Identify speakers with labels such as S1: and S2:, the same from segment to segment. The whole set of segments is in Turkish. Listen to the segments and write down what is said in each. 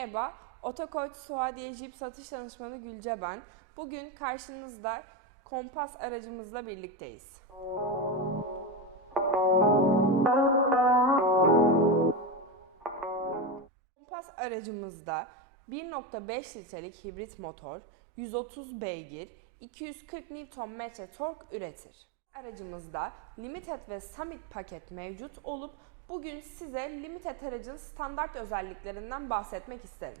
S1: Merhaba, Otokoç Suadiye Jeep satış danışmanı Gülce ben. Bugün karşınızda kompas aracımızla birlikteyiz. Kompas aracımızda 1.5 litrelik hibrit motor, 130 beygir, 240 Nm tork üretir. Aracımızda Limited ve Summit paket mevcut olup bugün size Limited aracın standart özelliklerinden bahsetmek isterim.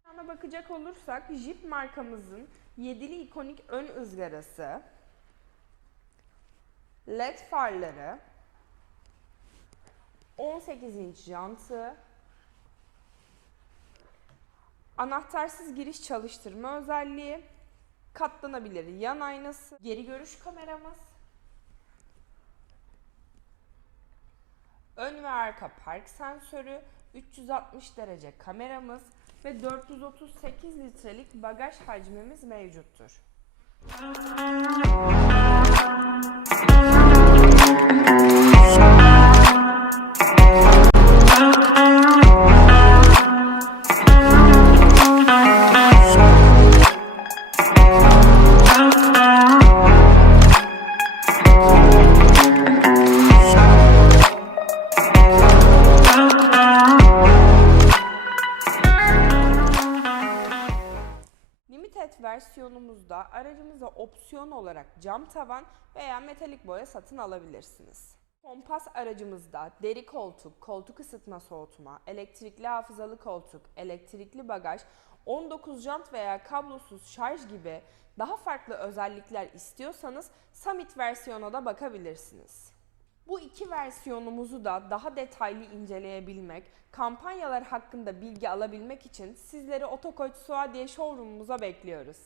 S1: Ekrana bakacak olursak Jeep markamızın 7'li ikonik ön ızgarası, LED farları, 18 inç jantı, anahtarsız giriş çalıştırma özelliği, katlanabilir yan aynası, geri görüş kameramız, ön ve arka park sensörü, 360 derece kameramız ve 438 litrelik bagaj hacmimiz mevcuttur. Limited versiyonumuzda aracımıza opsiyon olarak cam tavan veya metalik boya satın alabilirsiniz. Kompas aracımızda deri koltuk, koltuk ısıtma soğutma, elektrikli hafızalı koltuk, elektrikli bagaj, 19 jant veya kablosuz şarj gibi daha farklı özellikler istiyorsanız Summit versiyona da bakabilirsiniz. Bu iki versiyonumuzu da daha detaylı inceleyebilmek, kampanyalar hakkında bilgi alabilmek için sizleri Otokoç Suadiye showroom'umuza bekliyoruz.